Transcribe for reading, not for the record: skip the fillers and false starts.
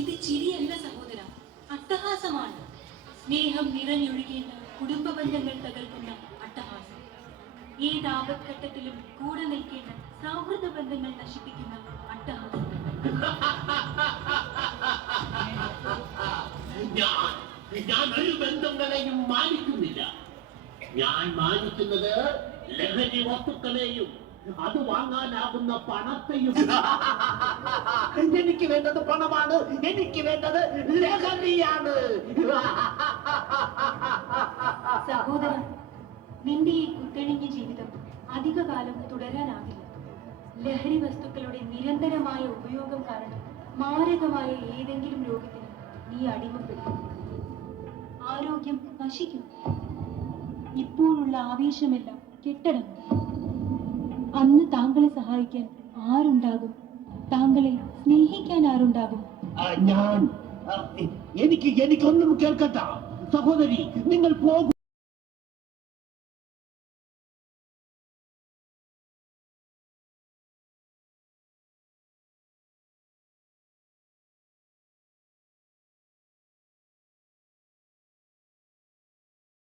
ഇത് ചിരിയല്ല സഹോദര, അട്ടഹാസമാണ്. സ്നേഹം നിറഞ്ഞൊഴുകേണ്ട കുടുംബ ബന്ധങ്ങൾ തകർക്കുന്ന അട്ടഹാസം. ഏത് ആപത്ഘട്ടത്തിലും കൂടെ നിൽക്കേണ്ട സൗഹൃദ ബന്ധങ്ങൾ നശിപ്പിക്കുന്ന അട്ടഹാസം. ഞാൻ ഒരു ബന്ധങ്ങളെയും മാനിക്കുന്നില്ല. ഞാൻ മാനിക്കുന്നത് ലഹരി വസ്തുക്കളെയും അത് വാങ്ങാനാകുന്ന പണത്തെയും. എനിക്ക് വേണ്ടത് പണമാണ്, എനിക്ക് വേണ്ടത് ലഹരിയാണ്. സഹോദര, നിന്റെ ഈ കുത്തഴിഞ്ഞ ജീവിതം അധികകാലം തുടരാനാവില്ല. ലഹരി വസ്തുക്കളുടെ നിരന്തരമായ ഉപയോഗം കാരണം മാരകമായ ഏതെങ്കിലും രോഗത്തിന് നീ അടിമപ്പെടും. ആരോഗ്യം നശിക്കും. ഇപ്പോഴുള്ള ആവേശമെല്ലാം കെട്ടടങ്ങും. അന്ന് താങ്കളെ സഹായിക്കാൻ ആരുണ്ടാകും? താങ്കളെ സ്നേഹിക്കാൻ ആരുണ്ടാകും? എനിക്കൊന്നും കേൾക്കട്ട. സഹോദരി, നിങ്ങൾ പോകും.